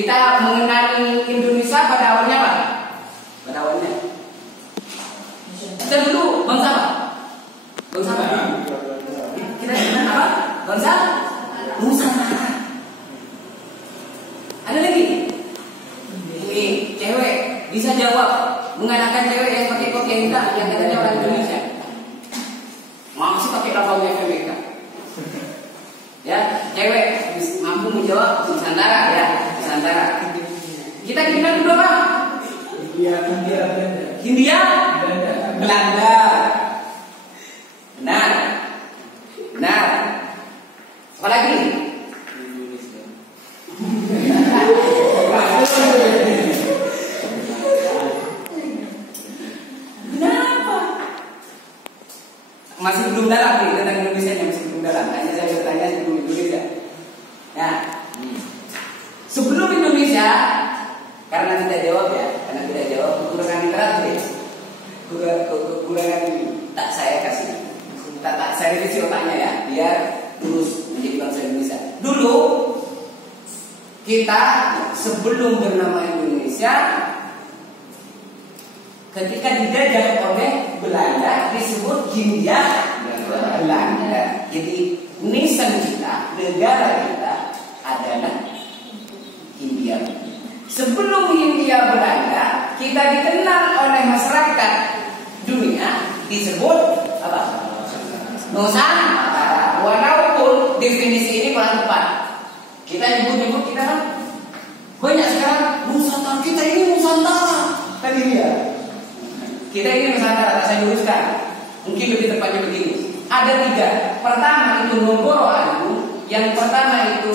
Kita mengenali Indonesia pada awalnya apa? Pada awalnya kita dulu bangsa apa? Bangsa apa? Kita apa? Bangsa Nusantara. Ada lagi? Ini cewek bisa jawab, mengalahkan cewek yang pakai kopiah hitam yang katanya orang Indonesia. Masih pakai lafal FMK. Ya, cewek mampu menjawab Nusantara ya, Nusantara. Kita dulu apa? Hindia, Belanda. Benar. Benar. Apa lagi? Kenapa? Masih belum dalam nih tentang Indonesia, masih belum dalam. Hanya saya bertanya sebelum Indonesia. Ya. Sebelum Indonesia, karena tidak jawab ya, kekurangan literatur ya. Kekurangan tak saya kasih. Tak saya revisi otaknya ya, biar terus menjadi bangsa Indonesia. Dulu kita sebelum bernama Indonesia, ketika dijajah oleh Belanda disebut Hindia Belanda. Jadi nisan kita, negara kita adalah Hindia. Sebelum Hindia Belanda, kita dikenal oleh masyarakat dunia disebut apa? Nusantara. Walaupun definisi ini kurang tepat. Kita nyebut kita kan banyak sekarang Nusantara. Kita ini Nusantara. Kan ini ya. Kita ini Nusantara. Tak saya luruskan. Mungkin lebih tepatnya begini. Ada 3. Pertama itu Nogoro Agung. Yang pertama itu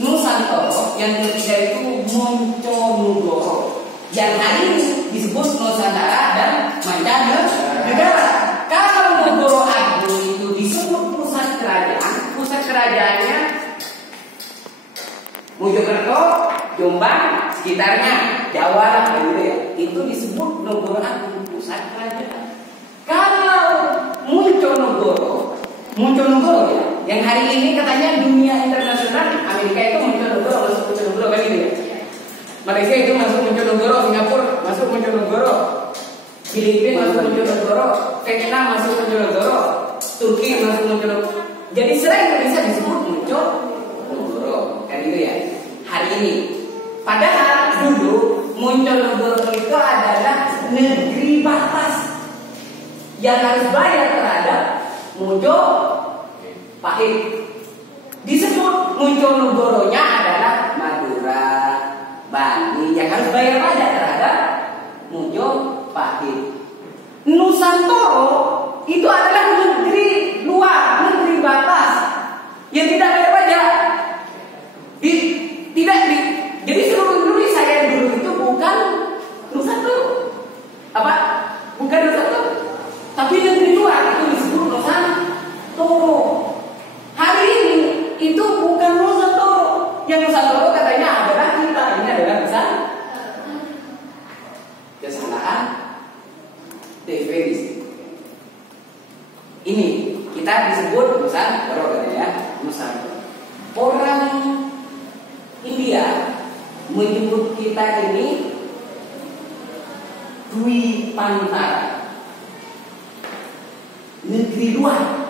Nusantara. Yang ketiga itu Monconegoro. Yang hari ini disebut Nusantara dan mancanegara. Kalau Nogoro Agung itu disebut pusat kerajaan, pusat kerajaannya Mojokerto, Jombang, sekitarnya, Jawa, gitu ya. Itu disebut Nogoro Agung, pusat kerajaan. Kalau Monconegoro ya, yang hari ini katanya dunia internasional, Amerika itu Monconegoro, masuk Monconegoro kan gitu ya. Malaysia itu masuk Monconegoro, Singapura masuk Monconegoro, Filipina masuk Monconegoro, Vietnam masuk Monconegoro, Turki masuk Monconegoro. Jadi sering Indonesia disebut Monconegoro, kan gitu ya. Hari ini, padahal dulu Monconegoro itu adalah negeri batas yang harus bayar terhadap Mojopahit. Disebut Monconegoronya adalah Madura, Bali yang harus bayar pajak terhadap Mojopahit. Nusantara itu adalah negeri luar, negeri batas yang tidak bayar pajak. Jadi seluruh Indonesia yang dulu itu bukan Nusantara. Apa? Bukan Nusantara. Tapi negeri luar itu disebut Nusantara. Hari ini itu bukan Nusantara. Yang Nusantara katanya adalah kita. Ini adalah Nusantara. Kesalahan definisi. Ini kita disebut Nusantara katanya ya. Nusantara. Orang India menyebut kita ini Dwipantara, negeri luar.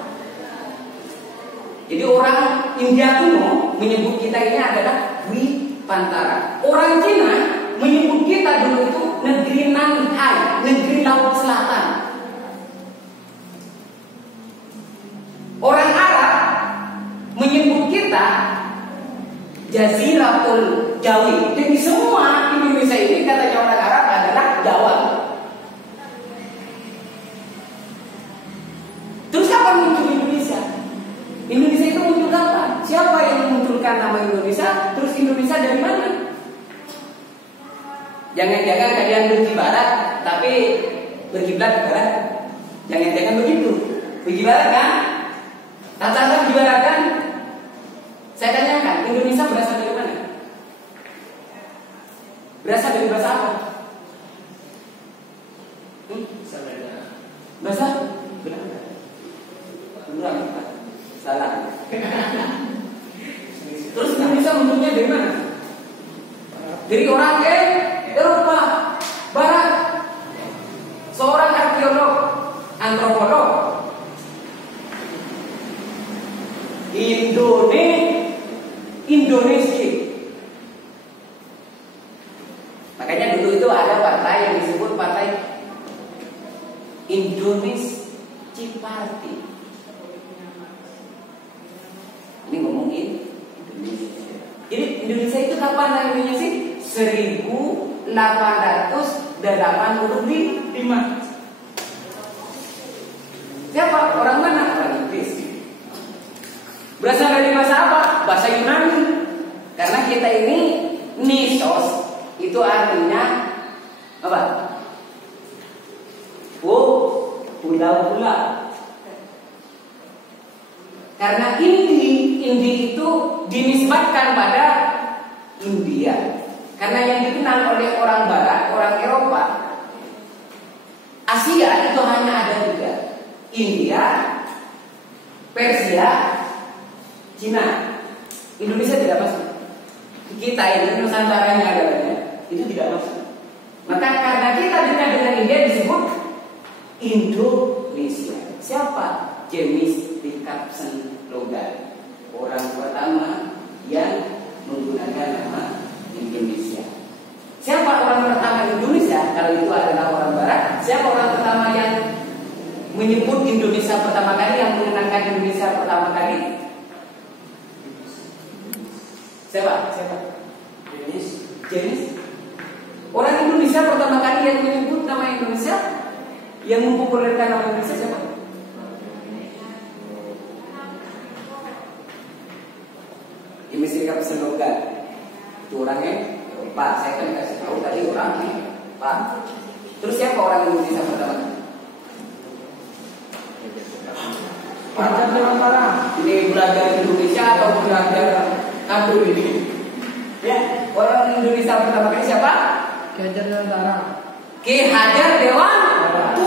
Jadi orang India kuno menyebut kita ini adalah Dwipantara. Orang Cina menyebut kita dulu itu negeri Nanhai, negeri Laut Selatan. Orang Arab menyebut kita Jaziratul Jawi. Jadi semua Indonesia ini katanya orang Arab adalah Jawa. Terus kapan muncul Indonesia? Indonesia itu muncul kapan? Siapa yang memunculkan nama Indonesia? Terus Indonesia dari mana? Jangan-jangan kalian pergi barat, tapi berkiblat ke barat. Jangan-jangan begitu. Pergi barat kan? Tata pergi barat kan? Saya tanyakan, Indonesia berasal dari mana? Berasal dari bahasa apa? Bahasa? Benar. Salah. Terus Indonesia bentuknya dari mana? Dari orang Eropa Barat, seorang arkeolog, antropolog Indonesia. Makanya dulu itu ada partai yang disebut Partai Indonesia Party. Ini ngomongin Indonesia. Jadi Indonesia itu kapan lahirnya sih? 1885. Siapa? Orang mana? Orang Inggris. Berasal dari bahasa apa? Bahasa Yunani. Karena kita ini Nisos itu artinya apa? Pulau-pulau. Karena Indi itu dinisbatkan pada India. Karena yang dikenal oleh orang Barat, orang Eropa, Asia itu hanya ada 3: India, Persia, Cina. Indonesia tidak masuk. Kita ini Nusantaranya adanya itu tidak masuk. Maka karena kita dekat dengan India disebut Indonesia. Siapa? James Richardson Logan, orang pertama yang menggunakan nama Indonesia. Siapa orang pertama Indonesia? Kalau itu adalah orang Barat. Siapa orang pertama yang menyebut Indonesia pertama kali, yang mengenalkan Indonesia pertama kali? Siapa? James. Orang Indonesia pertama kali yang menyebut nama Indonesia, yang mempopulerkan nama Indonesia siapa? James Richardson Logan. Itu orangnya Pak, saya kan kasih tahu tadi orangnya Pak. Terus siapa orang Indonesia pertama? Ini belajar Indonesia atau belajar kabur ini? Ya, orang Indonesia pertama kali siapa? Ki Hajar Dewantara. Ki Hajar Dewantara.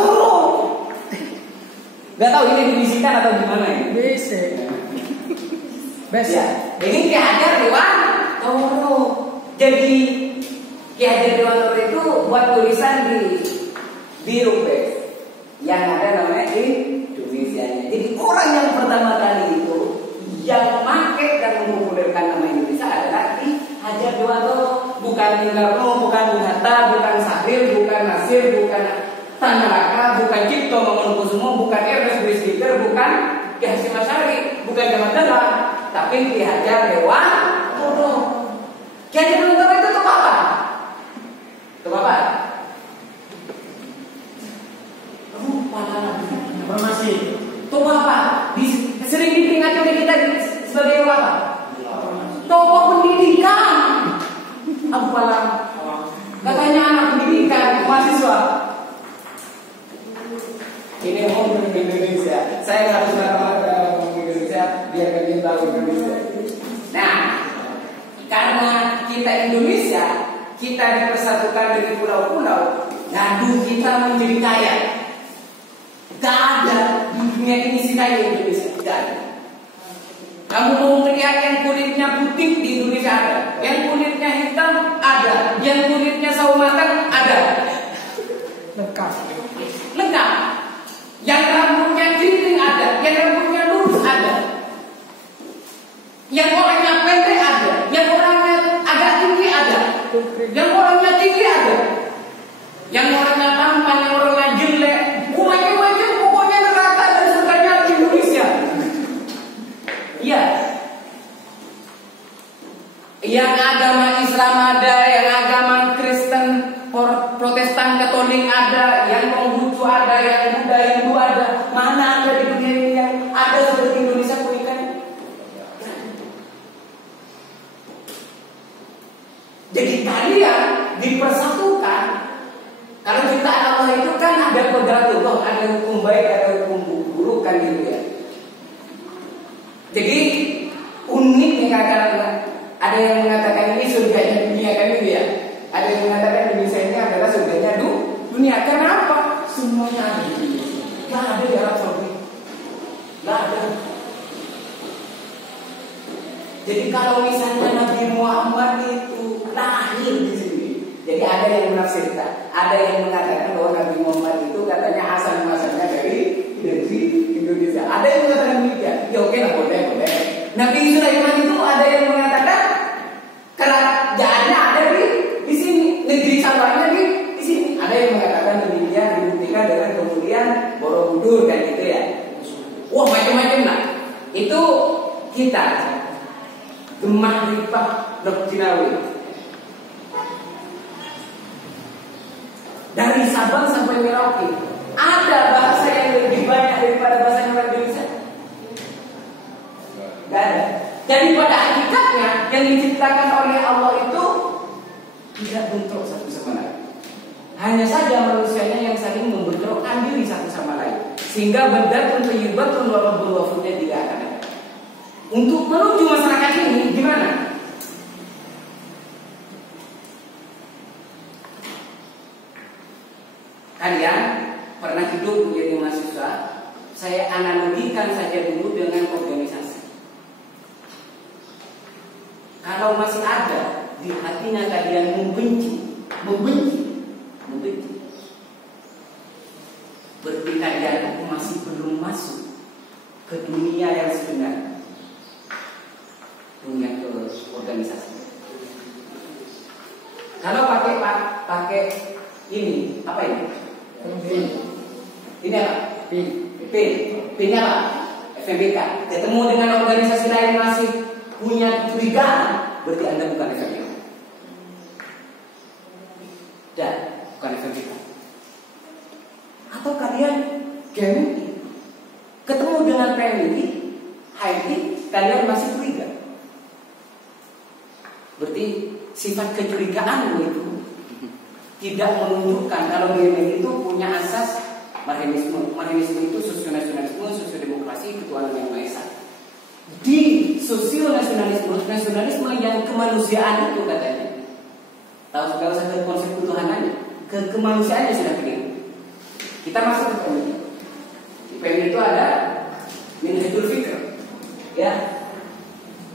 Gak tahu ini dibisikan atau gimana ya? Bes ya. Ini Ki Hajar Dewantara. Jadi Ki Hajar Dewantara itu buat tulisan di Rupes yang ada namanya Indonesia. Jadi orang yang pertama kali itu yang pakai dan mempopulerkan nama Indonesia adalah Ki Hajar Dewantara. Bukan Bung Karno, bukan Bung Hatta, bukan Sahril, bukan Nasir, bukan Tan Malaka, bukan Cipto Mangunkusumo, bukan Ernest Becker, bukan Ki Hasyim Asy'ari, bukan Ahmad Dahlan, tapi Ki Hajar Dewantara. Ki Hajar Dewantara itu tokoh apa? Tokoh apa? Informasi. Tokoh apa? Sering diperingati oleh kita sebagai apa? Tokoh pendidikan. Apalah? Katanya anak pendidikan, mahasiswa. Ini ngomong Indonesia. Saya harus ngomong Indonesia biar kalian tahu Indonesia. Nah, karena kita Indonesia, kita dipersatukan dari pulau-pulau, lalu kita menjadi kaya. Gak ada di dunia ini si kaya Indonesia. Gak ada. Kamu mau melihat yang kulitnya putih di Indonesia ada, yang kulitnya hitam ada, yang kulitnya sawo matang ada. Lengkap. Yang rambutnya keriting ada, yang rambutnya lurus ada, yang orangnya pendek ada, yang orangnya agak tinggi ada, yang orangnya tinggi ada, yang orangnya tampan, yang orangnya jelek, macam-macam, pokoknya neraka dan surganya Indonesia. Iya. Yang agama Islam ada, yang agama Kristen, Protestan, Katolik ada, yang Konghucu ada, yang Buddha, Hindu ada. Mana ada di dunia ini yang ada seperti Indonesia punya? Jadi kalian dipersatukan. Kalau ciptaan Allah itu kan ada pedagang, ada hukum baik, ada hukum buruk kan gitu ya. Jadi uniknya kata ada yang mengatakan ini surganya dunia kan gitu ya. Ada yang mengatakan Indonesia ini adalah surganya dunia. Kenapa? Semuanya ada di Indonesia. Gak ada di Arab Saudi. Gak ada. Jadi kalau misalnya Nabi Muhammad itu lahir di ditafsirkan. Ada yang mengatakan bahwa Nabi Muhammad itu katanya asal-muasalnya dari Indonesia. Ada yang mengatakan demikian. Ya oke lah, boleh. Nabi Sulaiman itu ada yang mengatakan kerajaannya ada di sini, negeri Sabahnya di sini. Ada yang mengatakan demikian, dibuktikan dengan kemudian Borobudur kan gitu ya. Wah, macam-macam lah. Itu kita Demak Lipak Dokcinawi. Dari Sabang sampai Merauke, ada bahasa yang lebih banyak daripada bahasa orang Indonesia? Gak ada. Jadi pada hakikatnya yang diciptakan oleh Allah itu tidak bentrok satu sama lain. Hanya saja manusianya yang saling membentrokkan diri satu sama lain, sehingga berdatun tayyibatun wa rabbul wafudnya tidak akan ada. Untuk menuju masyarakat ini gimana? Kalian pernah hidup menjadi mahasiswa? Saya analogikan saja dulu dengan organisasi. Kalau masih ada di hatinya kalian membenci, berarti kalian masih belum masuk ke dunia yang sebenarnya, dunia ke organisasi. Kalau pakai ini apa ini? Ini apa? P-nya apa? FMBK. Ketemu dengan organisasi lain masih punya kecurigaan, berarti Anda bukan FMBK. Dan bukan FMBK. Atau kalian GMI, ketemu dengan PMI, HMI, kalian masih curiga. Berarti sifat kecurigaan itu tidak menunjukkan kalau GMI itu punya asas Marxisme. Marxisme itu sosionasionalisme, sosiodemokrasi, ketuhanan yang Maha Esa. Di sosionasionalisme, nasionalisme yang kemanusiaan itu katanya. Tahu kalau saya konsep ketuhanannya, kemanusiaannya sudah begini. Kita masuk ke PMI. Di PMI itu ada Minhajul Fikr, ya,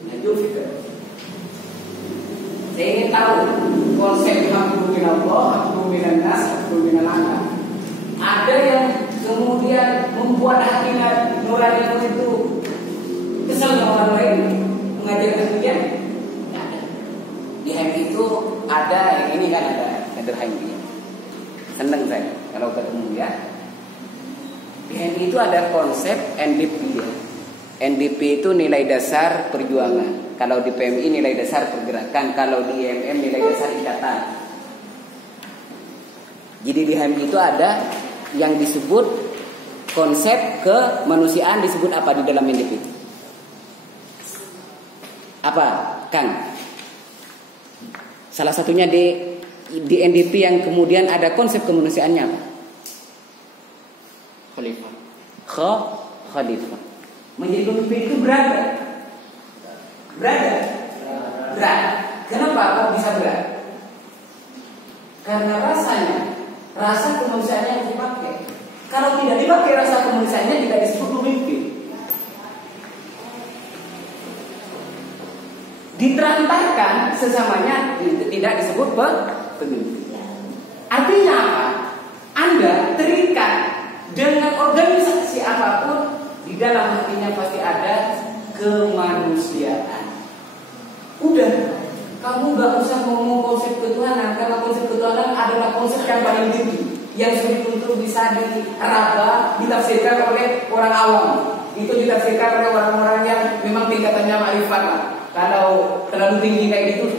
Minhajul Fikr. Saya ingin tahu konsep hakku minallah, hakku minannas, hakku minallah. Ada yang kemudian membuat hati nurani itu kesal dengan orang lain, mengajarkan demikian? Tidak ada. Di HMI itu ada yang ini kan ada kader HMI. Senang saya kalau ketemu ya. Di HMI itu ada konsep NDP ya. NDP itu nilai dasar perjuangan. Kalau di PMI nilai dasar pergerakan. Kalau di IMM nilai dasar ikatan. Jadi di HMI itu ada yang disebut konsep kemanusiaan, disebut apa di dalam NDP? Apa, Kang? Salah satunya di NDP yang kemudian ada konsep kemanusiaannya apa? Khalifah. Khalifah. Menjadi pemimpin itu berat. Kenapa kok bisa berat? Karena rasa kemanusiaannya yang dipakai. Kalau tidak dipakai rasa kemanusiaannya tidak disebut pemimpin. Diterantarkan sesamanya tidak disebut pemimpin. Artinya apa? Anda terikat dengan organisasi apapun, di dalam hatinya pasti ada kemanusiaan. Udah, kamu gak usah ngomong konsep ketuhanan, karena konsep ketuhanan adalah konsep yang paling tinggi, yang sulit untuk bisa diraba, ditafsirkan oleh orang awam. Itu ditafsirkan oleh orang-orang yang memang tingkatannya ma'rifat lah. Kalau terlalu tinggi kayak gitu,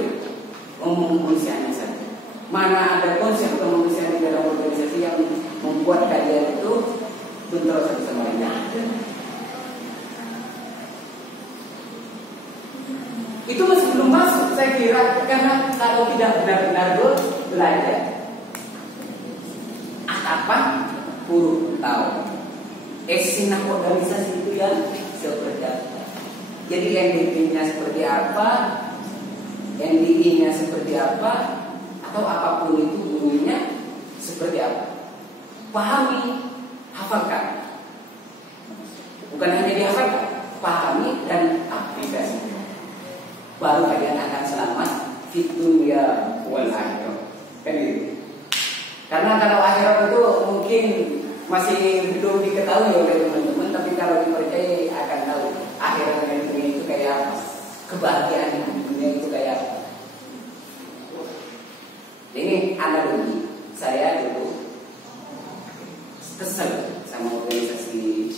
ngomong kemanusiaannya saja. Mana ada konsep kemanusiaan di dalam organisasi yang membuat kalian itu bentrok satu sama lain? Itu masih belum masuk, saya kira, karena kalau tidak benar-benar belajar apa huruf tahu esinah organisasi itu yang seperti apa. Jadi NDP-nya seperti apa, NDI-nya seperti apa, atau apapun itu bunyinya seperti apa. Pahami, hafalkan. Bukan hanya dihafalkan, pahami dan aplikasi. Baru kalian akan selamat fit dunya wal akhirah. Kan gitu. Karena kalau akhirat itu mungkin masih belum diketahui oleh teman-teman, tapi kalau dipercayai akan tahu akhirat dan dunia itu kayak apa, kebahagiaan di dunia itu kayak apa. Ini analogi. Saya dulu kesel sama organisasi,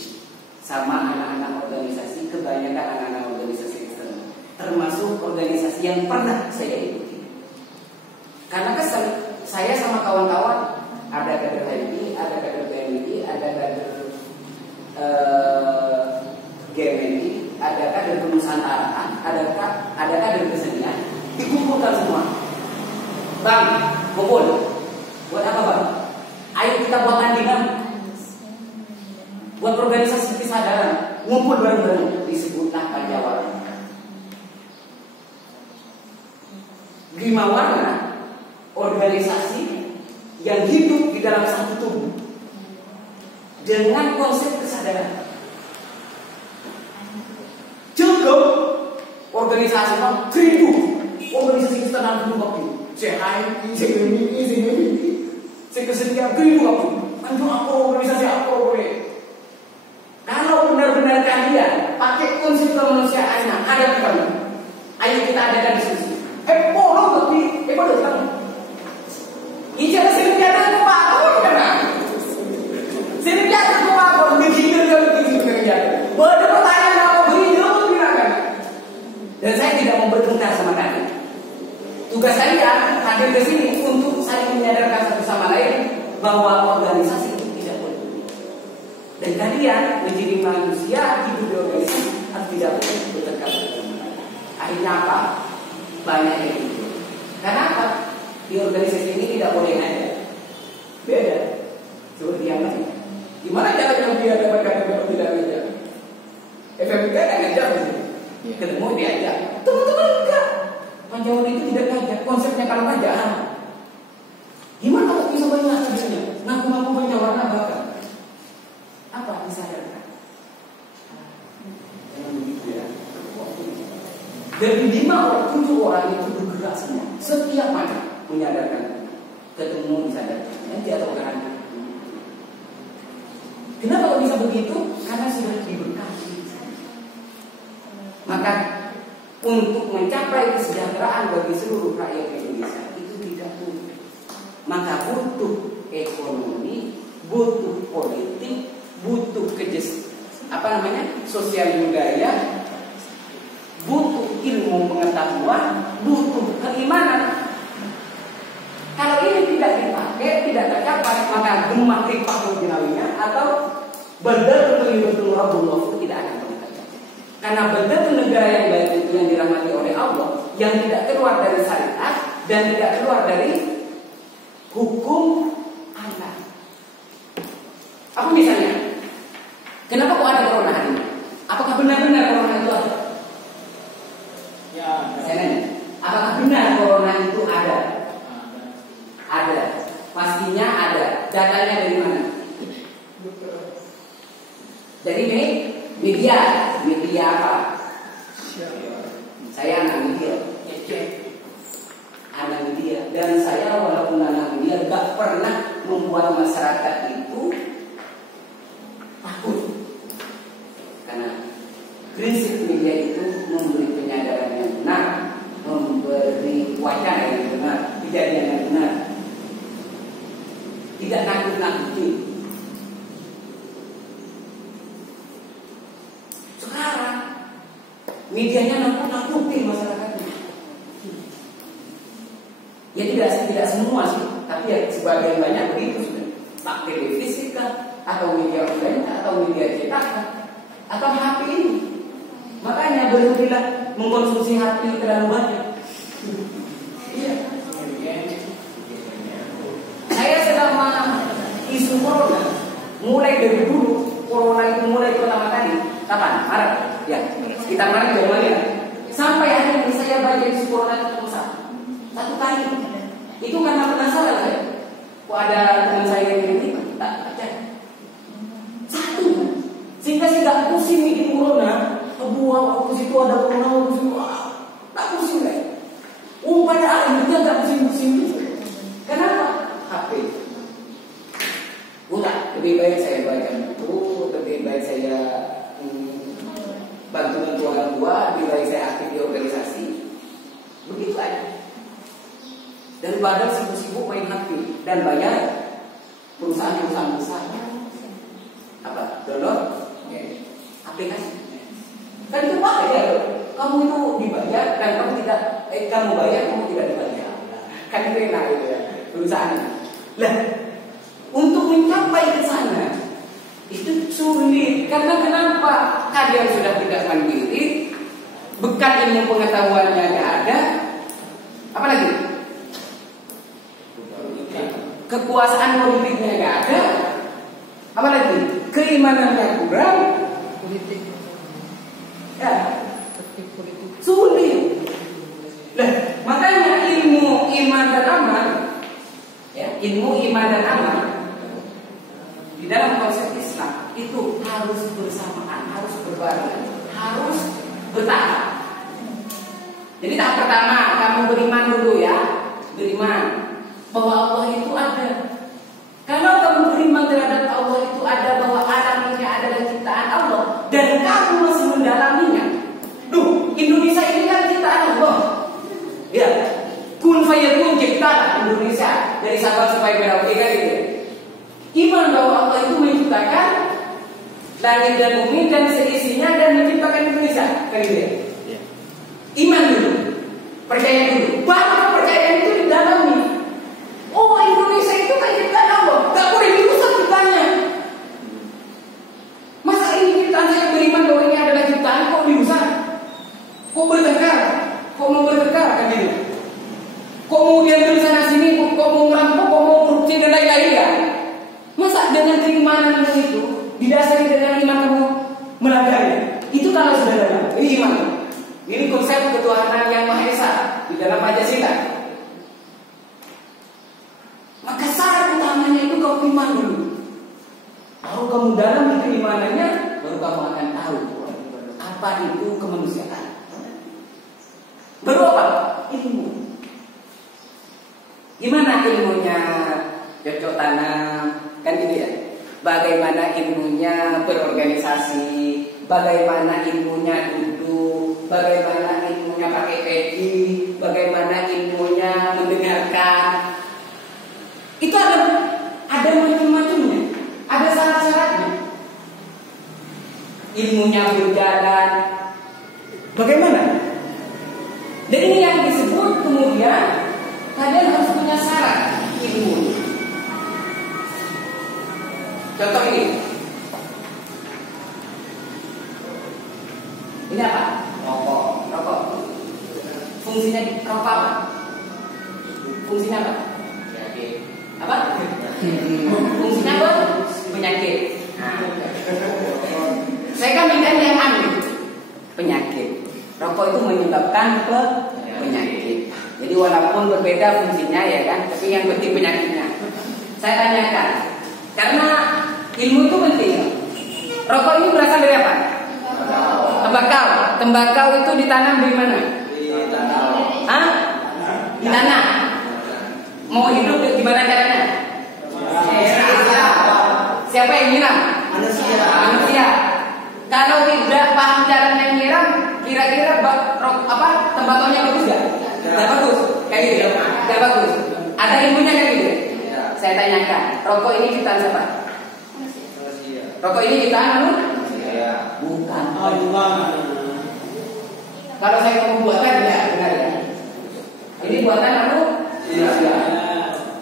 sama anak-anak organisasi, kebanyakan anak-anak organisasi eksternal, termasuk organisasi yang pernah saya ikuti. Karena kesel, saya sama kawan-kawan, ada kader HMI, ada kader PMI, ada kader GMI, ada kader kenusantaraan, ada kader kesenian, dikumpulkan semua. Bang, kumpul. Buat apa bang? Ayo kita buat tandingan, buat organisasi kesadaran, ngumpul bareng-bareng, disebutlah Pancawara. 5 warna organisasi yang hidup di dalam satu tubuh dengan konsep kesadaran. Cukup organisasi kerindu, organisasi kesadaran dulu waktu. Saya kesedihan kerindu waktu. Anjur apa organisasi apa boleh? Kalau benar-benar kalian pakai konsep kemanusiaannya, ada kami. Ayo kita adakan diskusi. Bodoh tapi, bodoh kamu. Ijazah sini biasa aku pakon kan? Sini biasa aku pakon, begitu kerja. Bodoh pertanyaan apa begini lu bilang kan? Dan saya tidak mau bertengkar sama kalian. Tugas saya hadir ke sini untuk saling menyadarkan satu sama lain bahwa organisasi itu tidak boleh. Dan kalian menjadi manusia hidup di organisasi harus tidak boleh bertengkar. Akhirnya apa? Banyak yang itu. Kenapa? Di organisasi ini tidak boleh ada. Beda. Seperti yang lain. Gimana caranya dia dapatkan kalau tidak beda? FMK kan ngajak sih. Ketemu diajak. Teman-teman enggak. Pancawara itu tidak ngajak. Konsepnya kalau ngajak. Gimana kok bisa banyak hadirnya? Ngaku-ngaku Pancawara bahkan. Apa disadarkan? Jangan begitu ya. Dari 5 atau 7 orang itu bergerak semua. Setiap macam menyadarkan. Ketemu disadarkan. Nanti atau kan? Kenapa kok bisa begitu? Karena sudah diberkati. Maka untuk mencapai kesejahteraan bagi seluruh rakyat Indonesia itu tidak mudah. Maka butuh ekonomi, butuh politik, butuh sosial budaya, butuh ilmu pengetahuan, butuh keimanan. Kalau ini tidak dipakai, tidak tercapai, maka gemah ripah jinawinya atau betul-betul Rabbullah tidak akan tercapai. Karena betul negara yang baik itu yang dirahmati oleh Allah, yang tidak keluar dari syariat dan tidak keluar dari hukum Allah. Apa misalnya? Kenapa kok ada corona hari ini? Apakah benar-benar corona itu ada? Ya, saya nanya, apakah benar corona itu ada? Ada, pastinya ada. Datanya dari mana? Dari media apa? Saya anak media, anak media, dan saya walaupun anak media gak pernah membuat masyarakat itu takut, karena prinsip media itu memberi penyadaran yang benar, memberi wacana yang benar, kejadian yang benar. Tidak nakut-nakuti. Sekarang medianya nakut-nakuti masyarakatnya. Ya tidak semua sih, tapi ya sebagian banyak begitu sudah. Tak televisi kah, atau media online, atau media cetak kah, atau HP ini. Makanya berhentilah mengkonsumsi HP terlalu banyak. Iya. Saya selama isu corona, mulai dari dulu corona itu mulai pertama kali, kapan? Maret, ya. Kita Maret Januari ya. Sampai hari ini saya baca isu corona itu satu kali. Itu karena penasaran ya. Kok ada teman saya yang ini tak baca. Satu. Sehingga saya tidak pusing bikin corona. Kebuah waktu situ ada corona, waktu situ tak pusing deh. Pada akhirnya tidak pusing-pusing. Kenapa? HP. daripada sibuk-sibuk main HP dan bayar perusahaan-perusahaan besar. Apa? Download aplikasi. Kan itu bahaya loh. Kamu itu dibayar dan kamu bayar, kamu tidak dibayar. Kan itu enak itu ya perusahaan. Lah, untuk mencapai ke sana itu sulit. Karena kenapa? Kalian sudah tidak mandiri, bekal ilmu pengetahuannya tidak ada. Apalagi? Kekuasaan politiknya tidak ada. Apalagi? Keimanannya kurang. Ya, sulit. Nah, makanya ilmu iman dan amal, ya, ilmu iman dan amal di dalam konsep Islam itu harus bersamaan, harus berbarengan, harus bertahap. Jadi tahap pertama kamu beriman dulu ya, beriman bahwa Allah itu ada. Kalau kamu beriman terhadap Allah itu ada, bahwa alam ini adalah ciptaan Allah, dan kamu masih mendalaminya. Duh, Indonesia ini kan ciptaan Allah. Ya, kun fayakun ciptaan Indonesia dari Sabang sampai Merauke kan gitu. Iman bahwa Allah itu menciptakan langit dan bumi dan seisinya dan menciptakan Indonesia kan gitu. Iman dulu, percaya dulu, baru percayaan itu didalami. Oh, Indonesia itu kan ciptaan Allah, gak boleh dirusak ciptaannya. Masa ini ciptaan saya beriman bahwa ini adalah ciptaan, kok dirusak? Kok bertengkar? Kok mau bertengkar kan gitu? Kok mau diambil sana sini? Kok mau merampok? Kok mau korupsi dan lain-lain ya? Masa dengan keimanan itu didasari dengan iman kamu melanggar? Itu kalau saudara, ini iman. Ini konsep ketuhanan yang Maha Esa di dalam Pancasila. Maka syarat utamanya itu kau iman dulu. Kalau kamu dalam keimanannya, baru kamu akan tahu apa itu kemanusiaan. Baru apa? Ilmu. Gimana ilmunya? Cocok tanam, kan gitu ya. Bagaimana ilmunya berorganisasi, bagaimana ilmunya duduk, bagaimana ilmunya pakai peci, bagaimana ilmunya mendengarkan. Itu ada macam-macamnya, ada syarat-syaratnya. Ilmunya berjalan, bagaimana? Dan ini yang disebut kemudian kalian harus punya syarat ilmu. Contoh ini apa? Rokok. Fungsinya rokok apa? Fungsinya apa? Apa? Fungsinya apa? Penyakit. Saya kan minta yang aneh. Penyakit. Rokok itu menyebabkan penyakit. Jadi walaupun berbeda fungsinya ya kan, tapi yang penting penyakitnya. Saya tanyakan, karena ilmu itu penting. Rokok ini berasal dari apa? Tembakau. Tembakau itu ditanam di mana? Hah? Di tanah. Mau hidup di mana caranya? Siapa yang nyiram? Manusia. Kalau tidak paham caranya nyiram, kira-kira tembakaunya bagus gak? Gak bagus. Kayak gitu. Gak bagus. Ada ilmunya kayak gitu. Saya tanyakan, rokok ini ciptaan siapa? Rokok ini ciptaan manusia? Bukan. Kalau saya mau buatan ya benar ya. Ini buatan manusia.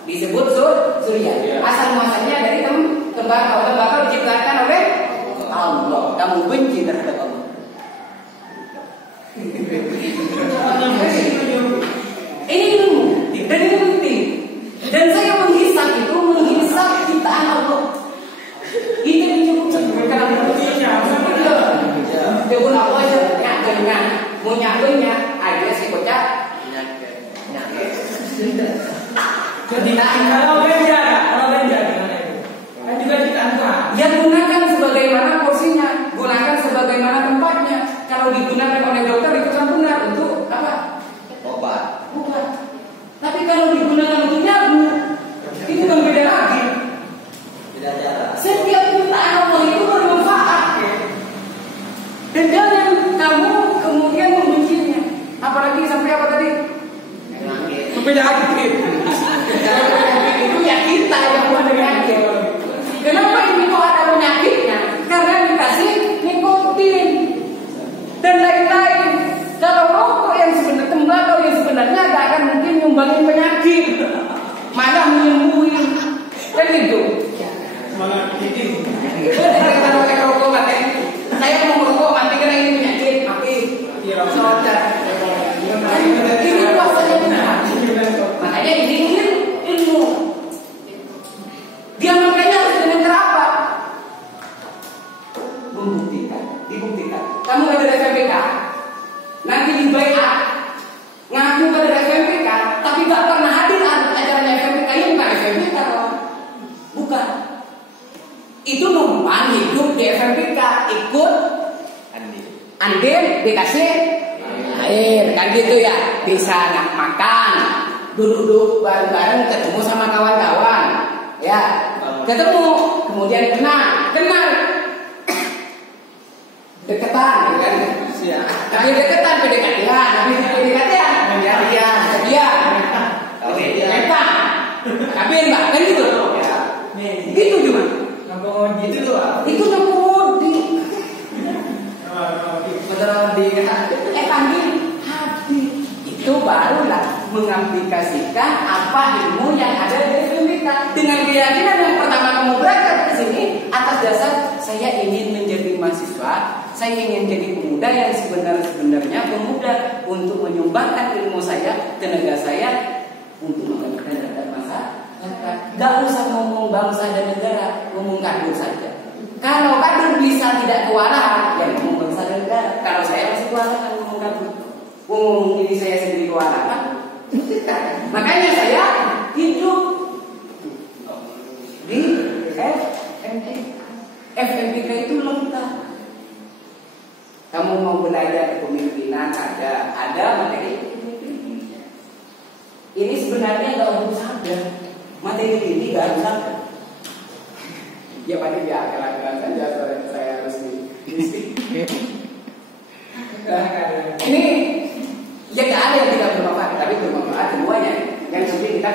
Disebut surya. Asal muasalnya dari tembakau. Tembakau diciptakan oleh Allah. Kamu benci terhadap Allah. Ini ilmu dan ini penting. Dan saya menghisap ciptaan Allah. Itu disebut sebagai manusia. Dia Allah ya, mau nyakanya ada si kocak. Jadi kalau beda kan juga ciptaan Tuhan. Ya gunakan sebagaimana porsinya, gunakan sebagaimana tempatnya. Kalau digunakan oleh dokter itu kan benar untuk apa? Obat. Tapi kalau digunakan untuk nyabu, itu kan beda lagi. Beda cara. Setiap ciptaan Allah itu bermanfaat. Dan jangan kamu kemudian membencinya. Apalagi sampai apa tadi? Penyakit. kita yang buat penyakit. Kenapa ini kok ada penyakitnya? Karena dikasih nikotin dan lain-lain. Kalau rokok yang sebenarnya, tembakau yang sebenarnya gak akan mungkin nyumbangin penyakit, malah menyembuhin. Kan gitu. Malah bikin. Kalau rokok mati, saya mau merokok mati karena ini penyakit, mati. Ini puasanya benar. Makanya ini ilmu. Dia makanya harus dengan kerapa. Dibuktikan. Kamu ada FMPK, nanti dibayar, ngaku ada FMPK, tapi gak pernah hadir acaranya FMPK. Ini bukan FMPK, bukan. Itu numpang hidup di FMPK, ikut andil dikasih air, kan gitu ya. Bisa nggak makan, duduk bareng-bareng, ketemu sama kawan-kawan, ya, ketemu, kemudian kenal, deketan, kan? Tapi deketan, PDKT-an, tapi enggak, kan gitu? Gitu cuma. Itu tuh. Itu namanya panggil hati. Itu barulah mengaplikasikan apa ilmu yang ada di FMPK dengan keyakinan yang pertama kamu berangkat ke sini atas dasar saya ingin menjadi mahasiswa, saya ingin jadi pemuda yang sebenarnya pemuda untuk menyumbangkan ilmu saya, tenaga saya untuk mengembangkan terhadap masyarakat. Gak usah ngomong bangsa dan negara, ngomong kader saja. Kalau kader bisa tidak kewalahan, ya ngomong bangsa dan negara. Kalau saya masih kewalahan ngomong kader, ngomong ini saya sendiri kewalahan. Makanya saya hidup di FMPK itu lengkap. Kamu mau belajar kepemimpinan ada materi. Ini sebenarnya nggak harus ada materi ini, nggak harus ada. Ya pada dia akal-akalan saja saya harus ini ya nggak ada yang tidak bermanfaat, tapi bermanfaat semuanya. Yang penting kita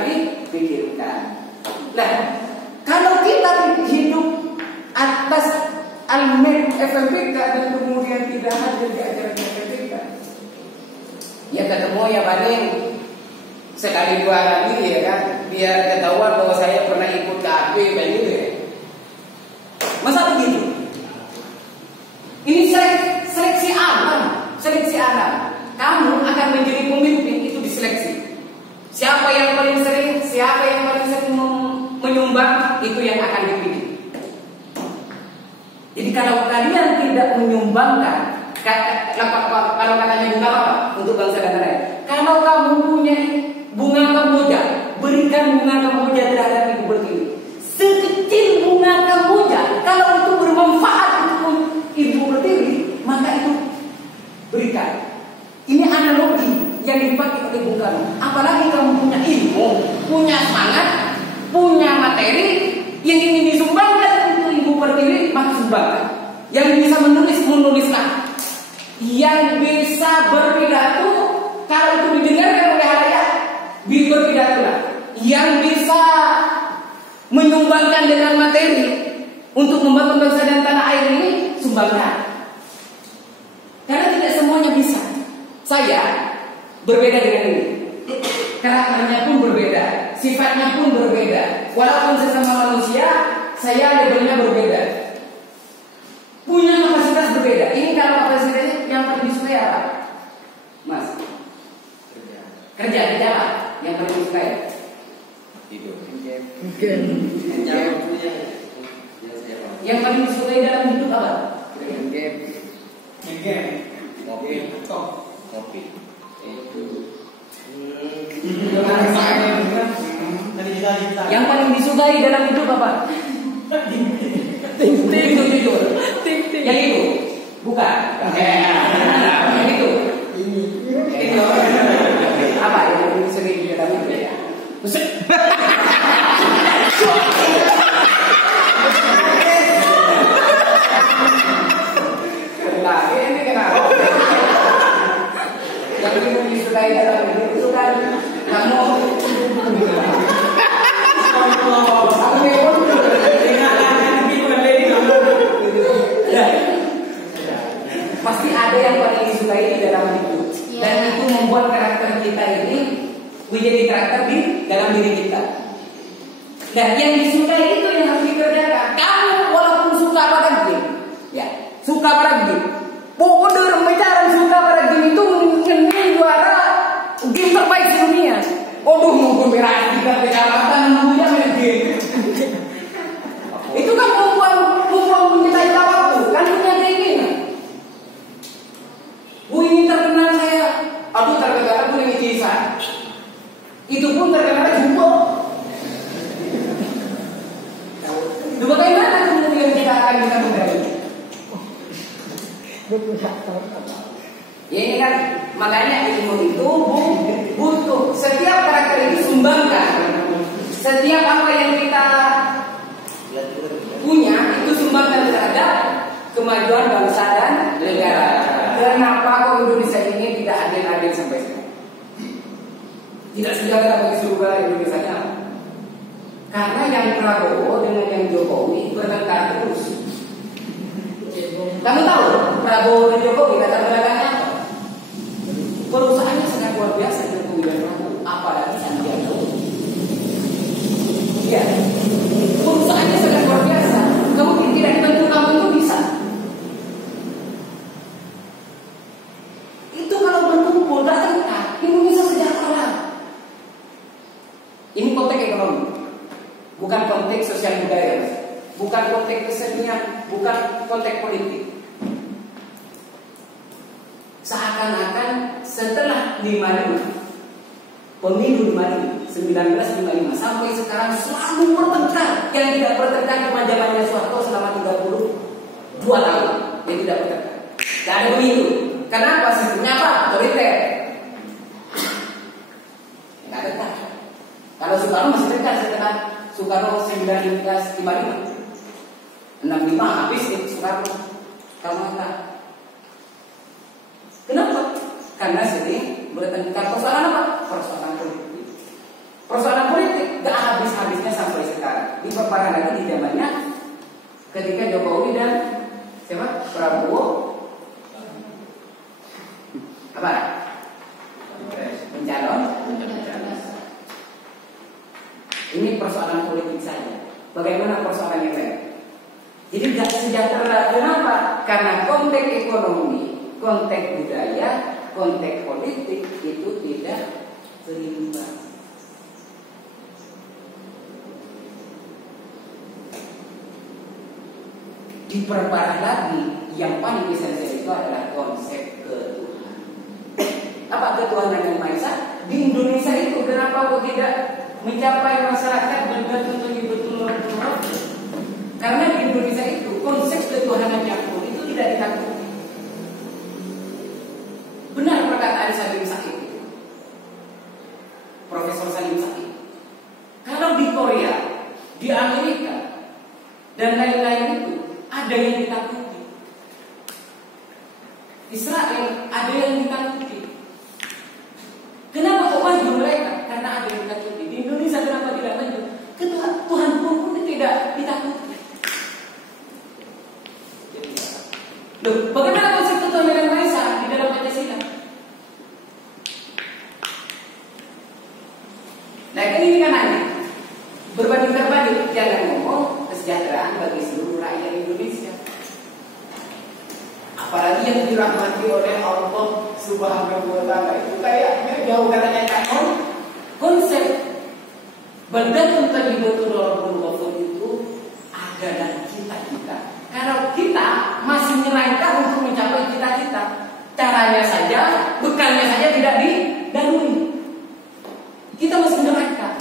pikirkan. Nah, kalau kita hidup atas almen FMPK dan kemudian tidak hadir di acara FMPK, ya ketemu ya paling sekali dua kali ya kan, biar ketahuan bahwa saya pernah ikut KAP begitu ya. Masa begitu? Ini seleksi alam. Kamu akan menjadi pemimpin itu diseleksi. Siapa yang paling sering menyumbang itu yang akan dipilih. Jadi kalau kalian tidak menyumbangkan, kalau katanya bunga apa untuk bangsa dan negara, kalau kamu punya bunga kamboja, berikan bunga kamboja terhadap ibu pertiwi. Sekecil bunga kamboja, kalau itu bermanfaat untuk ibu pertiwi, maka itu berikan. Ini analogi yang dipakai oleh Bung Karno. Apalagi kamu punya ilmu, punya semangat, punya materi yang ingin disumbangkan untuk ibu pertiwi, maka sumbangkan. Yang bisa menulislah. Yang bisa berpidato, kalau itu didengarkan oleh halayak, berpidatolah. Yang bisa menyumbangkan dengan materi untuk membangun bangsa dan tanah air ini, sumbangkan. Karena tidak semuanya bisa. Saya berbeda dengan ini. Karakternya pun berbeda, sifatnya pun berbeda. Walaupun sesama manusia, saya labelnya berbeda. Punya kapasitas berbeda. Ini kalau kapasitasnya yang paling disukai apa? Mas? Kerja apa? Yang paling disukai? Tidur. Yang paling disukai dalam hidup apa? Game. Kopi. Yang paling disukai dalam hidup apa? Itu jujur. Yang itu bukan. Yang itu. Itu apa yang sering di dalam hidup ya? Nah, ini kenapa? Yang paling disukai dalam hidup itu kan kamu menjadi karakter di dalam diri kita. Nah, yang disukai itu yang harus dikerjakan. Kamu walaupun suka pada game, ya, suka pada game. Pokoknya orang suka pada game itu mengenai juara game terbaik di dunia. Waduh, mau berarti kita kecamatan namanya main game. Itu kan perempuan mencintai waktu, kan punya kayak gini. Ini terkenal saya, aduh terkenal aku dengan kisah. Itu pun terkenal juga. Bagaimana kemudian kita akan bisa menggali? Ya ini kan makanya ilmu itu butuh setiap karakter itu sumbangkan. Setiap apa yang kita punya itu sumbangkan terhadap kemajuan bangsa dan negara. Kenapa kok Indonesia ini tidak adil-adil sampai sekarang? Tidak sejahtera bagi seluruh Indonesia. Karena yang Prabowo dengan yang Jokowi bertengkar terus. Kamu tahu Prabowo dan Jokowi latar belakangnya apa? Perusahaannya sangat luar biasa Jokowi dan Prabowo, apalagi Sandiaga. Ya, perusahaannya sangat luar biasa. Kamu tidak dibantu kamu itu bisa. Itu kalau berkumpul datangkan Indonesia sejahtera. Ini konteks ekonomi. Bukan konteks sosial budaya, bukan konteks kesenian, bukan konteks politik. Seakan-akan setelah 55, pemilu 1955 sampai sekarang selalu bertengkar. Yang tidak bertengkar cuma zamannya Soeharto selama 32 tahun. Yang tidak bertengkar. Tidak ada pemilu. Kenapa? Sistemnya apa? Otoriter. Tidak ada. Kalau Soekarno masih dekat setelah Soekarno 1955 habis itu Soekarno Karmata. Kenapa? Karena sini bertengkar persoalan apa? Persoalan politik. Persoalan politik gak habis-habisnya sampai sekarang. Diperparah lagi di zamannya ketika Jokowi dan siapa? Prabowo apa? Mencalon. Ini persoalan politik saja. Bagaimana persoalan yang lain? Jadi tidak sejahtera. Kenapa? Karena konteks ekonomi, konteks budaya, konteks politik itu tidak seimbang. Diperparah lagi, yang paling esensial itu adalah konsep ketuhanan. Apa ketuhanan yang Maha Esa? Di Indonesia itu kenapa kok tidak mencapai masyarakat betul-betul betul-betul? Karena di Indonesia itu konsep ketuhanannya pun itu tidak ditakuti. Benar perkataan Salim Sa'id, Profesor Salim Sa'id. Kalau di Korea, di Amerika dan lain-lain itu ada yang ditakuti. Israel ada yang ditakuti. Kenapa kok maju mereka? Karena ada yang ditakuti. Di Indonesia kenapa tidak maju? Tuhan pun tidak ditakuti. Loh, bagaimana konsep Tuhan yang Maha Esa di dalam Pancasila? Nah, ini kan aneh. Berbanding terbalik, jangan ngomong kesejahteraan bagi seluruh rakyat Indonesia. Apalagi yang dirahmati oleh Allah Subhanahu wa Ta'ala, itu kayaknya jauh katanya kan konsep badan tadibatul rabbul ghafur itu adalah cita-cita. Kalau kita masih nyerangkah untuk mencapai cita-cita, caranya saja, bekalnya saja tidak didahului. Kita masih nyerangkah.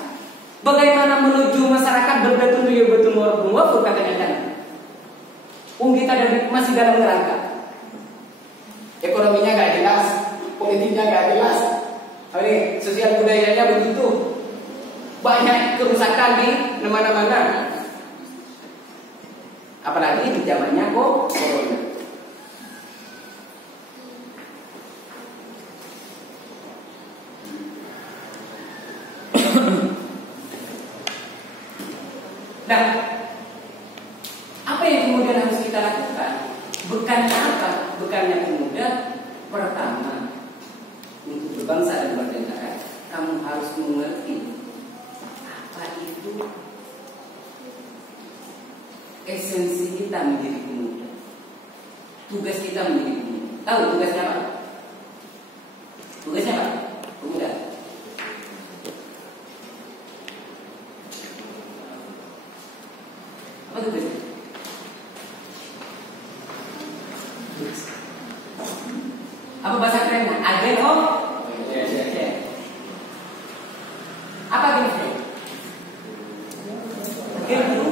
Bagaimana menuju masyarakat berdatul ya betul rabbul ghafur katanya kan? Kita masih dalam kerangka. Ekonominya nggak jelas, politiknya nggak jelas, ini sosial budayanya begitu banyak kerusakan di mana-mana. Apalagi di zamannya kok corona. Nah, apa yang kemudian harus kita lakukan? Bekannya apa? Bekannya kemudian pertama untuk berbangsa dan bernegara, kamu harus harus mengerti apa itu esensi kita menjadi pemuda. Tugas kita menjadi pemuda. Tahu tugasnya apa? Tugasnya apa? Pemuda. Apa tugasnya? Apa bahasa kerennya? Agent of change. Apa jenisnya? Agent itu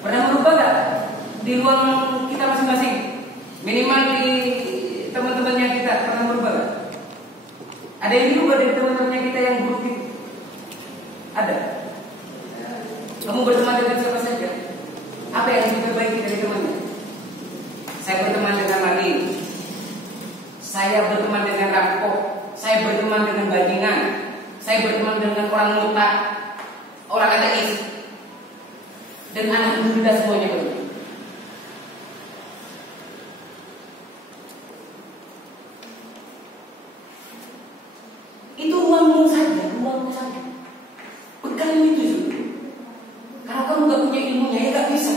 pernah merubah nggak di ruang kita masing-masing? Minimal di teman-temannya kita pernah merubah nggak? Ada yang dirubah dari teman-temannya kita yang buruk itu? Ada. Kamu berteman dengan siapa saja? Apa yang diperbaiki dari temannya? Saya berteman dengan maling. Saya berteman dengan rampok. Saya berteman dengan bajingan. Saya berteman dengan orang muta, orang ateis, dan anak muda semuanya begitu. Itu ruangmu saja, ruangmu saja. Pegang itu dulu. Karena kamu gak punya ilmunya, ya gak bisa.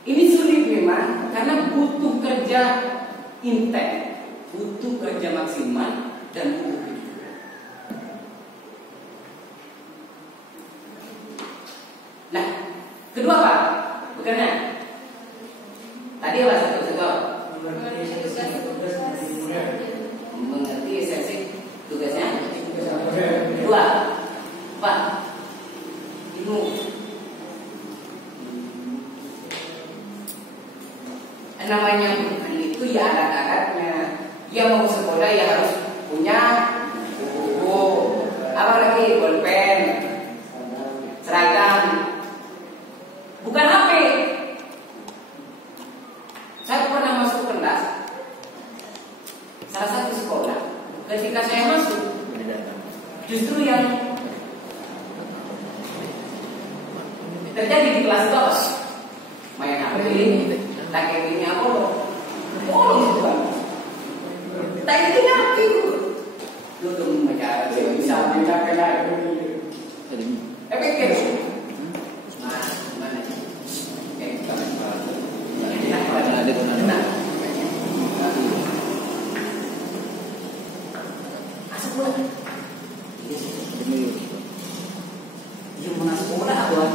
Ini sulit memang karena butuh kerja intens, butuh kerja maksimal, dan butuh kejujuran. Nah, kedua apa? Bukannya tadi apa satu? Mengerti esensi tugasnya. Kedua, Pak, ilmu. Namanya itu ya adat-adatnya. Dia mau sekolah ya harus punya buku, apa lagi, pulpen, seragam, bukan HP. Saya pernah masuk kelas salah satu sekolah. Ketika saya masuk, justru yang terjadi di kelas dos main HP ini. Tak ini apa? Bolong itu kan. Tak ini ngerti itu. Lu tuh macam bisa beda kena itu. Pikir. Mas, mana? Ada kena. Asal pula. Dia mau sekolah buat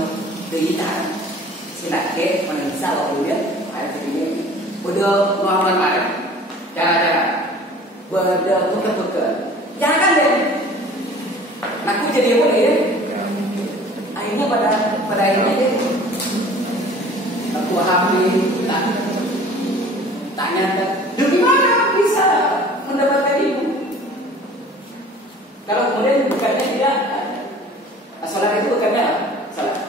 kegiatan. Silake menensal waktu dia. Udah melawan marah, jangan, udah buka, jangan deh. Aku jadi apa dia? Akhirnya pada akhirnya dia, aku hamil, tanya, dari mana bisa mendapatkan ibu? Kalau kemudian bukannya tidak, salah itu bukannya salah.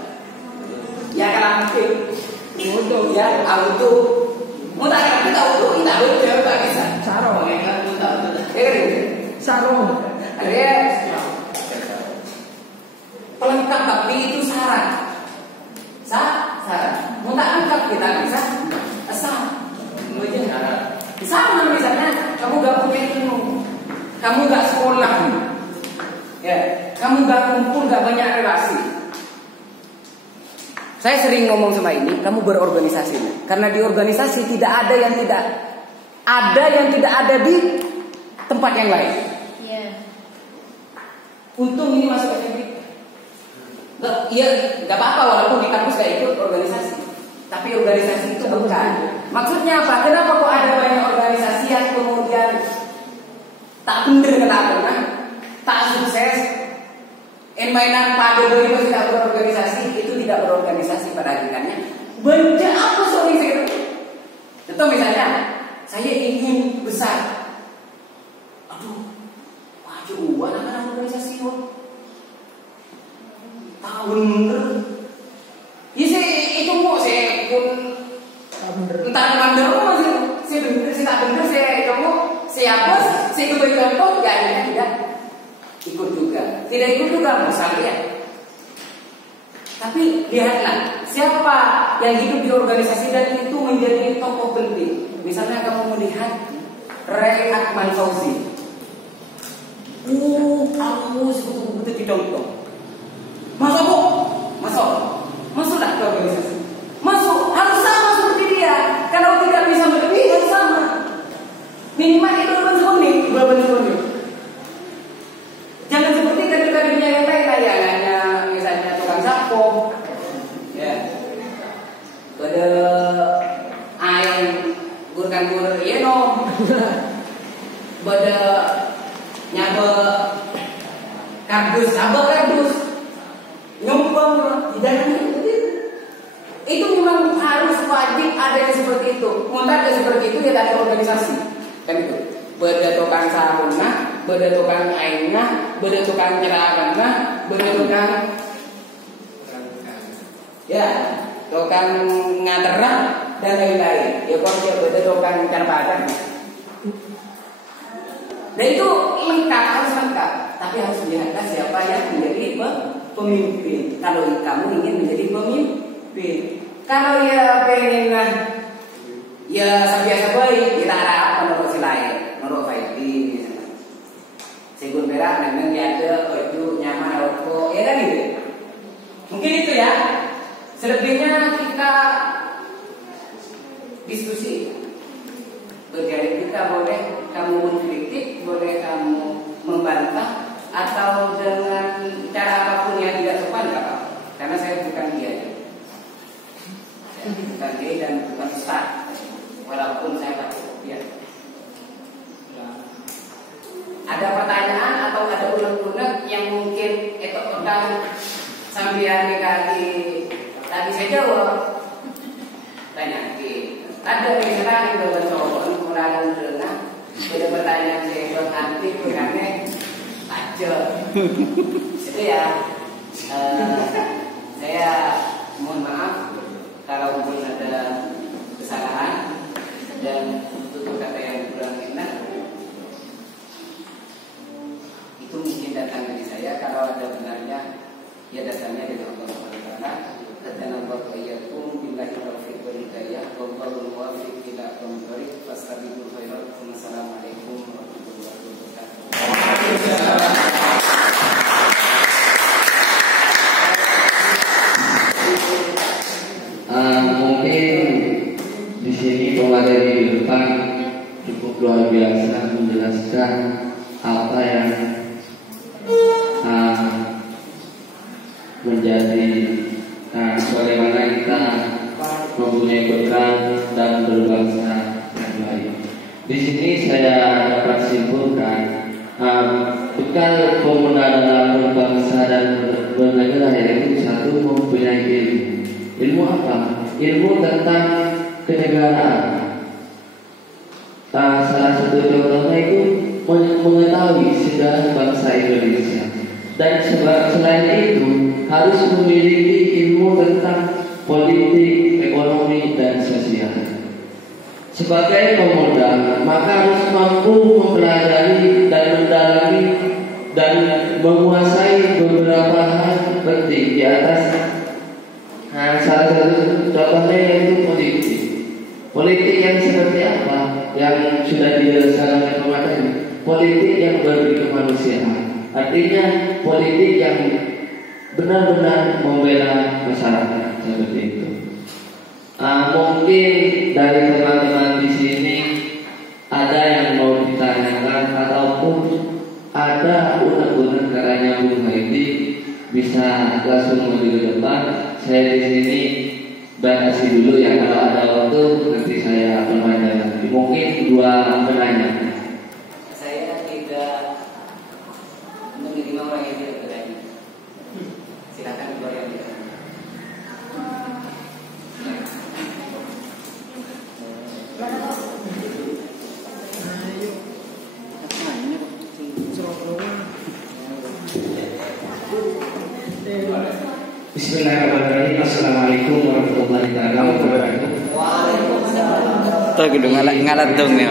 Ya kalau untuk ya auto. Mau tak kita auto, kita auto dia tak bisa. Sarong, enggak auto. Ya kan? Sarong. Ada pelengkap tapi itu syarat. Syarat. Mau tak angkat kita bisa. Asal. Sama misalnya kamu gak punya ilmu, kamu gak sekolah, ya, kamu gak kumpul, gak banyak relasi. Saya sering ngomong sama ini, kamu berorganisasi. Karena di organisasi tidak ada yang tidak ada di tempat yang lain. Yeah. Untung ini masuk FMB. Iya, nggak apa-apa walaupun di kampus gak ikut organisasi. Tapi organisasi itu bukan. Maksudnya apa? Kenapa kok ada banyak organisasi yang kemudian tak bener kan? Tak sukses. Mainan pada doi itu tidak berorganisasi, itu tidak berorganisasi pada hakikatnya. Benda apa soalnya saya? Contoh misalnya, saya ingin besar. Aduh, wajib anak organisasi loh. Tahu bener. Ya saya itu mau saya pun entah bener masih saya bener, saya tak bener, saya kamu siapa? Saya ikut contoh, ya akhirnya tidak ikut juga. Tidak ikut juga masalah ya. Tapi lihatlah siapa yang hidup di organisasi dan itu menjadi tokoh penting. Misalnya kamu melihat Ray Akmal Fauzi. Aku betul-betul dicontoh. Masuk kok? Masuklah ke organisasi. Masuk, harus sama seperti dia. Kalau tidak bisa lebih, harus sama. Minimal itu dua menit. Jangan seperti kader-kadernya yang lain, layangannya misalnya tukang sapu, ya. Pada ayam gurkan yeno, pada nyabe kardus, nyumbang, jangan seperti itu. Itu memang harus wajib ada yang seperti itu. Muntah ada seperti itu ya ada organisasi, kan itu. Beda tukang sarungna, beda tukang aingna, beda tukang cerahana, beda tukang ya tukang ngaterah dan lain-lain. Ya kok beda tukang carpadan. Dan itu harus lengkap. Tapi harus dilihatlah siapa yang menjadi pemimpin. Kalau kamu ingin menjadi pemimpin, kalau ya pengen ya biasa baik, kita harap menurut si lain, menurut Faidi. Segun berak memang dia ada baju nyaman rokok, ya kan gitu. Mungkin itu ya. Selebihnya kita diskusi. Jadi kita boleh kamu mengkritik, boleh kamu membantah, atau dengan cara apapun yang tidak sopan nggak apa-apa. Karena saya bukan dia, saya bukan dia dan bukan ustaz, walaupun saya takut dia. Ada pertanyaan atau ada unek-unek yang mungkin tentang sambian kali tadi saya jawab. Tanya lagi. Ada misalnya yang bersoal kurang dengar, ada pertanyaan saya buat nanti bukannya aja. Itu ya. Saya mohon maaf kalau mungkin ada kesalahan dan tutur kata yang kurang enak. Itu mungkin datang dari saya. Kalau ada benarnya, ya datangnya dari Allah Subhanahu wa taala. Dan Allah iyyakum billahi taufiq wal hidayah. Wallahu muwaffiq ila aqwamit thoriq. Fastabiqul khairat. Wassalamualaikum warahmatullahi wabarakatuh. Mungkin di sini pemateri di depan cukup luar biasa menjelaskan apa yang menjadi bagaimana kita mempunyai peran dan berbangsa yang baik. Di sini saya dapat simpulkan bekal pemuda dalam berbangsa dan bernegara yaitu satu mempunyai ilmu. Ilmu apa? Ilmu tentang kenegaraan. Salah satu contohnya itu mengetahui sejarah bangsa Indonesia. Dan selain itu harus memiliki ilmu tentang politik, ekonomi, dan sosial. Sebagai pemuda, maka harus mampu mempelajari dan mendalami dan menguasai beberapa hal penting di atas. Salah satu contohnya yaitu politik. Politik yang seperti apa? Yang sudah dijelaskan oleh pemateri. Politik yang berkemanusiaan. Artinya politik yang benar-benar membela masyarakat seperti itu. Mungkin dari teman-teman di sini ada yang mau ditanyakan ataupun ada unek-unek karanya Bu Haiti bisa langsung maju ke depan. Saya di sini batasi dulu ya, kalau ada waktu nanti saya akan bertanya lagi. Mungkin dua penanya. Saya tidak menerima orang yang tidak berani. Silakan keluar yang tidak. Bismillahirrahmanirrahim. Assalamualaikum warahmatullahi wabarakatuh. Waalaikumsalam. Tuh kudu ngalat dong ya.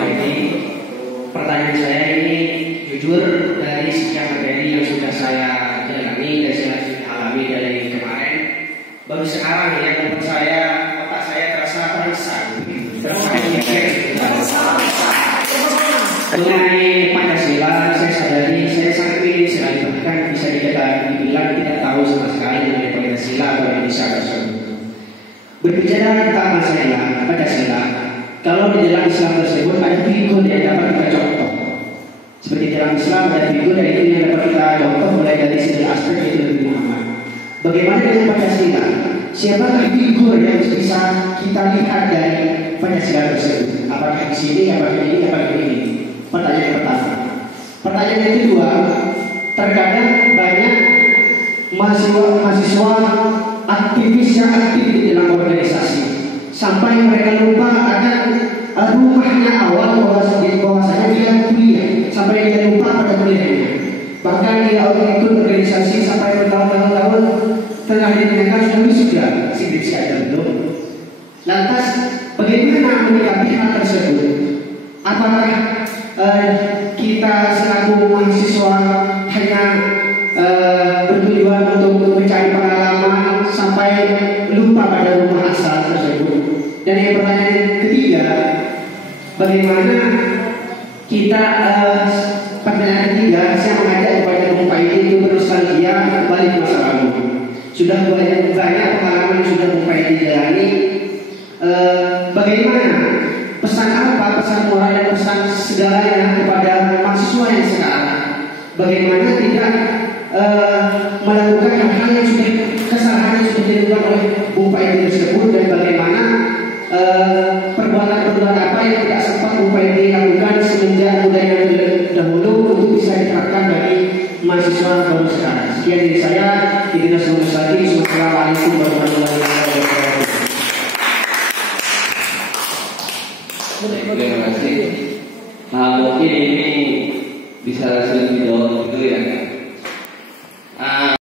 Pertanyaan saya ini jujur dari sekian materi yang sudah saya jalani dan saya alami dari kemarin, baru sekarang ya menurut saya otak saya terasa terasa mikir. Mengenai Pancasila, saya sadari saya sangat minim sekali, bahkan bisa dibilang tidak tahu sama sekali mengenai Pancasila atau Indonesia tersebut. Berbicara tentang Pancasila, kalau di dalam Islam tersebut ada figur yang dapat kita contoh. Seperti dalam Islam ada figur yang dapat kita contoh mulai dari segi aspek itu Nabi Muhammad. Bagaimana dengan Pancasila? Siapakah figur yang bisa kita lihat dari Pancasila tersebut? Apakah di sini, apakah ini, apakah ini? Pertanyaan pertama. Pertanyaan yang kedua, terkadang banyak mahasiswa aktivis yang aktif di dalam organisasi sampai mereka lupa akan rumahnya awal bahwasanya dia kuliah, sampai dia lupa pada kuliahnya. Bahkan dia ikut organisasi sampai bertahun-tahun telah dinyatakan sudah wisuda, skripsi ada belum. Lantas bagaimana menyikapi hal tersebut? Apakah kita selaku mahasiswa hanya bertujuan untuk mencari pengalaman sampai lupa pada rumah asal tersebut? Dan yang pertanyaan ketiga, bagaimana kita pertanyaan ketiga, saya mengajak kepada Bung Paidi itu bernostalgia kembali ke masa lalu. Sudah banyak pengalaman yang sudah Bung Paidi jalani. Bagaimana pesan apa, pesan moral dan pesan segalanya kepada mahasiswa yang sekarang? Bagaimana tidak melakukan hal-hal yang sudah kesalahan yang sudah dilakukan oleh Bung Paidi tersebut, dan bagaimana perbuatan-perbuatan apa yang tidak sempat Bung Paidi lakukan semenjak muda yang terdahulu untuk bisa diterapkan bagi mahasiswa baru sekarang. Sekian dari saya, Idris Nurmustaqim. Assalamualaikum warahmatullahi wabarakatuh. Terima kasih. Nah, mungkin ini bisa langsung dijawab gitu ya.